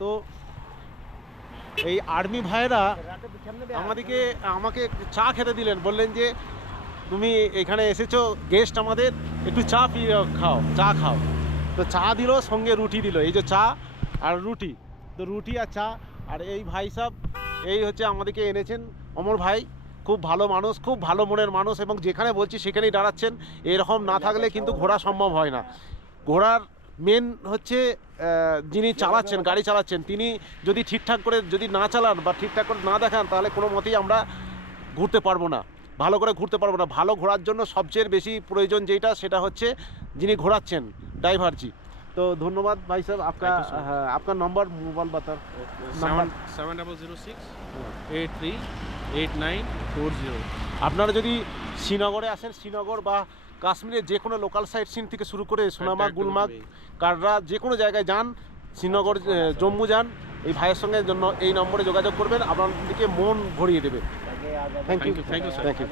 তো এই আর্মি ভাইরা আমাকে চা খেতে দিলেন, বললেন যে তুমি এখানে এসেছো গেস্ট, আমাদের একটু চা খাও। তো চা দিল, সঙ্গে রুটি দিল, এই যে চা আর রুটি, তো রুটি আর চা। আর এই ভাই সাহেব এই হচ্ছে আমাদেরকে এনেছেন, অমর ভাই, খুব ভালো মানুষ, খুব ভালো মনের মানুষ, এবং যেখানে বলছি সেখানেই দাঁড়াচ্ছেন। এরকম না থাকলে কিন্তু ঘোরা সম্ভব হয় না। ঘোড়ার মেন হচ্ছে যিনি চালাচ্ছেন, গাড়ি চালাচ্ছেন, তিনি যদি ঠিকঠাক করে যদি না চালান বা ঠিকঠাক করে না দেখান, তাহলে কোনো মতেই আমরা ঘুরতে পারবো না, ভালো করে ঘুরতে পারবো না। ভালো ঘোরার জন্য সবচেয়ে বেশি প্রয়োজন যেটা, সেটা হচ্ছে যিনি ঘোরাচ্ছেন, ড্রাইভারজি। তো ধন্যবাদ ভাই সাহেব। আপনার নম্বর মোবাইল বাতার 7006838940। আপনারা যদি শ্রীনগরে আসেন, শ্রীনগর বা কাশ্মীরের যে কোনো লোকাল সাইট সিন থেকে শুরু করে সোনামার্গ, গুলমার্গ, কাটরা, যে কোনো জায়গায় যান, শ্রীনগর, জম্মু যান, এই ভাইয়ের সঙ্গে জন্য এই নম্বরে যোগাযোগ করবেন, আপনাদেরকে মন ভরিয়ে দেবে। Thank you. Thank you, sir. Thank you.